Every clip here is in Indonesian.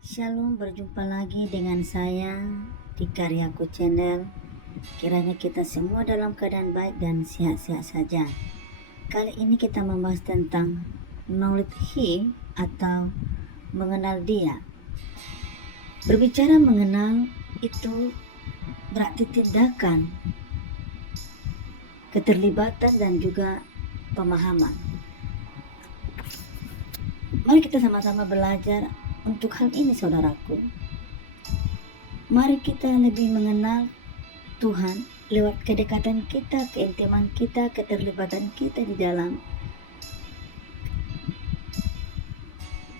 Shalom, berjumpa lagi dengan saya di Karyaku Channel. Kiranya kita semua dalam keadaan baik dan sehat-sehat saja. Kali ini kita membahas tentang knowledge Him atau mengenal Dia. Berbicara mengenal itu berarti tindakan, keterlibatan dan juga pemahaman. Mari kita sama-sama belajar untuk hal ini, saudaraku. Mari kita lebih mengenal Tuhan lewat kedekatan kita, keintiman kita, keterlibatan kita di dalam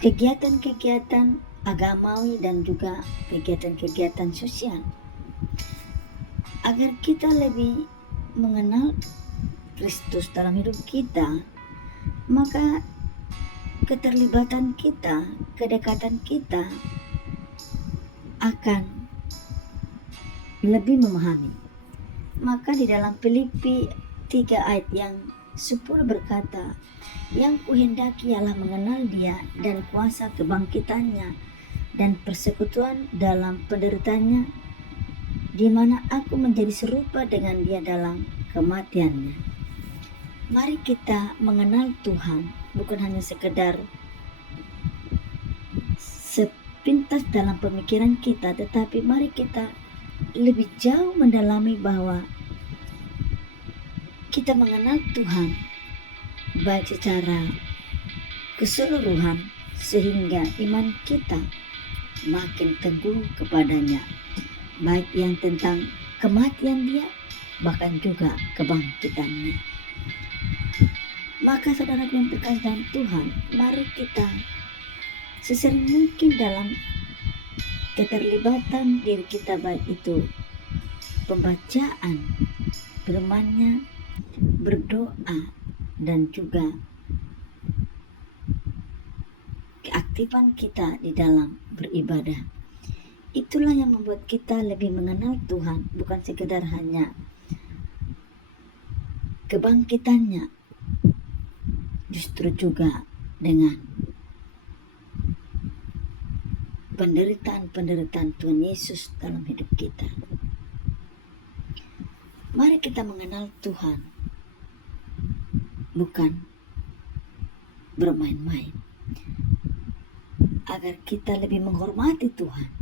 kegiatan-kegiatan agamawi dan juga kegiatan-kegiatan sosial. Agar kita lebih mengenal Kristus dalam hidup kita, maka keterlibatan kita, kedekatan kita akan lebih memahami. Maka di dalam Filipi 3 ayat yang 10 berkata, yang kuhendaki ialah mengenal Dia dan kuasa kebangkitannya dan persekutuan dalam penderitaannya, di mana aku menjadi serupa dengan Dia dalam kematiannya. Mari kita mengenal Tuhan bukan hanya sekedar sepintas dalam pemikiran kita, tetapi mari kita lebih jauh mendalami bahwa kita mengenal Tuhan baik secara keseluruhan sehingga iman kita makin teguh kepadanya, baik yang tentang kematian Dia bahkan juga kebangkitannya. Maka saudara yang terkasih dalam Tuhan, mari kita sesering mungkin dalam keterlibatan diri kita, baik itu pembacaan firman-Nya, berdoa, dan juga keaktifan kita di dalam beribadah. Itulah yang membuat kita lebih mengenal Tuhan, bukan sekedar hanya kebangkitannya, justru juga dengan penderitaan Tuhan Yesus dalam hidup kita. Mari kita mengenal Tuhan bukan bermain-main, agar kita lebih menghormati Tuhan,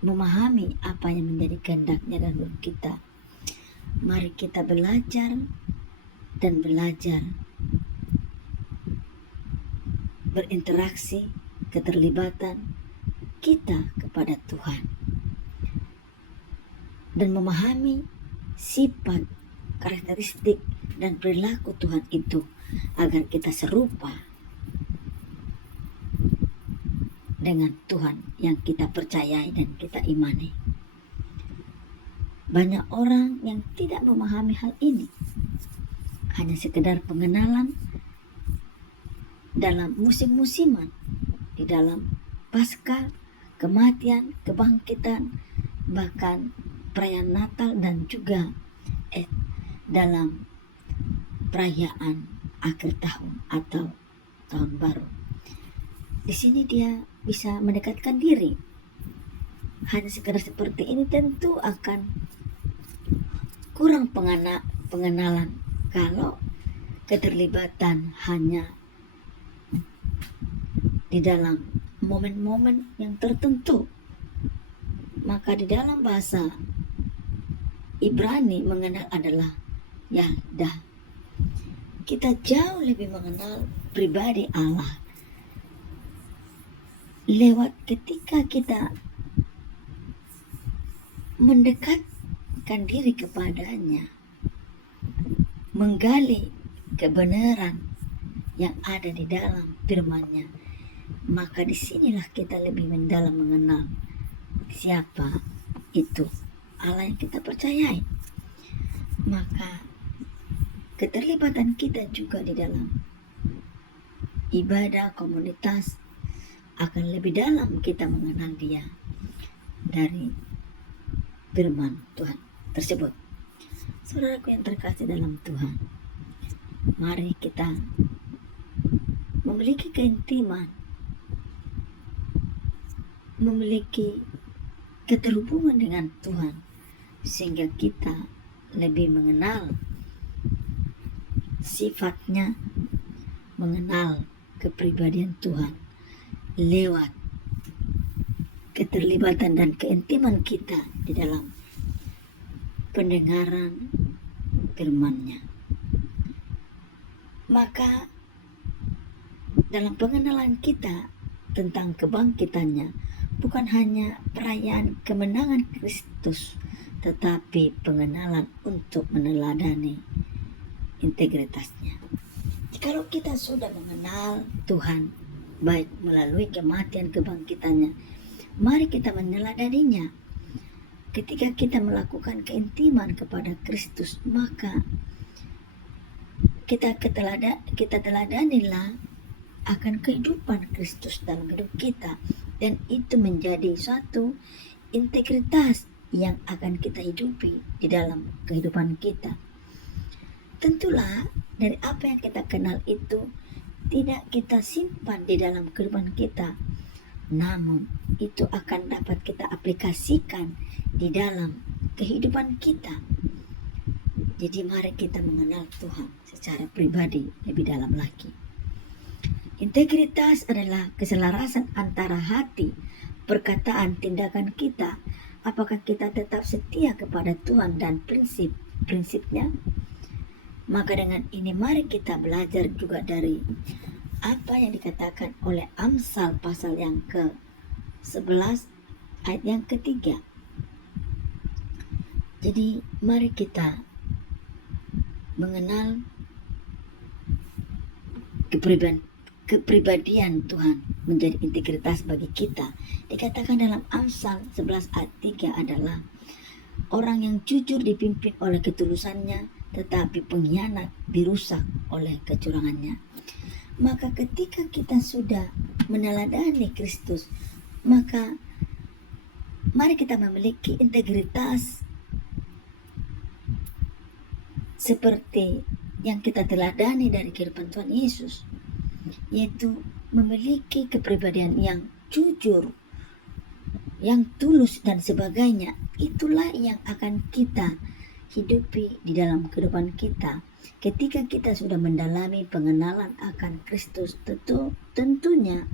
memahami apa yang menjadi kehendak-Nya dalam hidup kita. Mari kita belajar berinteraksi, keterlibatan kita kepada Tuhan, dan memahami sifat, karakteristik, dan perilaku Tuhan itu agar kita serupa dengan Tuhan yang kita percayai dan kita imani. Banyak orang yang tidak memahami hal ini, hanya sekedar pengenalan dalam musim-musiman, di dalam Paskah, kematian, kebangkitan, bahkan perayaan Natal dan juga dalam perayaan akhir tahun atau tahun baru. Di sini dia bisa mendekatkan diri. Hanya sekedar seperti ini tentu akan kurang pengenalan kalau keterlibatan hanya di dalam momen-momen yang tertentu. Maka di dalam bahasa Ibrani mengenal adalah Yahdah. Kita jauh lebih mengenal pribadi Allah lewat ketika kita mendekatkan diri kepadanya, menggali kebenaran yang ada di dalam firman-Nya. Maka disinilah kita lebih mendalam mengenal siapa itu Allah yang kita percayai. Maka keterlibatan kita juga di dalam ibadah komunitas akan lebih dalam kita mengenal Dia dari firman Tuhan tersebut. Saudaraku yang terkasih dalam Tuhan, mari kita memiliki keintiman memiliki keterhubungan dengan Tuhan, sehingga kita lebih mengenal sifatnya, mengenal kepribadian Tuhan lewat keterlibatan dan keintiman kita di dalam pendengaran firman-Nya. Maka dalam pengenalan kita tentang kebangkitannya bukan hanya perayaan kemenangan Kristus, tetapi pengenalan untuk meneladani integritasnya. Kalau kita sudah mengenal Tuhan baik melalui kematian kebangkitannya, mari kita meneladaninya. Ketika kita melakukan keintiman kepada Kristus, maka kita teladanilah akan kehidupan Kristus dalam hidup kita, dan itu menjadi suatu integritas yang akan kita hidupi di dalam kehidupan kita. Tentulah dari apa yang kita kenal itu tidak kita simpan di dalam kehidupan kita, namun itu akan dapat kita aplikasikan di dalam kehidupan kita. Jadi mari kita mengenal Tuhan secara pribadi lebih dalam lagi. Integritas adalah keselarasan antara hati, perkataan, tindakan kita. Apakah kita tetap setia kepada Tuhan dan prinsip-prinsipnya? Maka dengan ini mari kita belajar juga dari apa yang dikatakan oleh Amsal pasal yang ke-11 ayat yang ketiga. Jadi mari kita mengenal kepribadian Tuhan menjadi integritas bagi kita. Dikatakan dalam Amsal 11 ayat 3 adalah orang yang jujur dipimpin oleh ketulusannya, tetapi pengkhianat dirusak oleh kecurangannya. Maka ketika kita sudah meneladani Kristus, maka mari kita memiliki integritas seperti yang kita teladani dari kehidupan Tuhan Yesus, yaitu memiliki kepribadian yang jujur, yang tulus dan sebagainya. Itulah yang akan kita hidupi di dalam kehidupan kita. Ketika kita sudah mendalami pengenalan akan Kristus, tentunya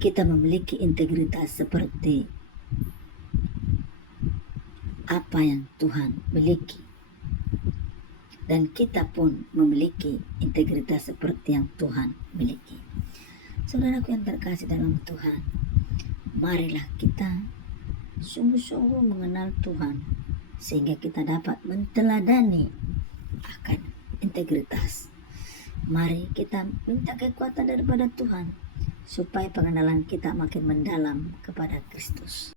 kita memiliki integritas seperti apa yang Tuhan miliki, dan kita pun memiliki integritas seperti yang Tuhan miliki. Saudaraku yang terkasih dalam Tuhan, marilah kita sungguh-sungguh mengenal Tuhan, sehingga kita dapat menteladani akan integritas. Mari kita minta kekuatan daripada Tuhan, supaya pengenalan kita makin mendalam kepada Kristus.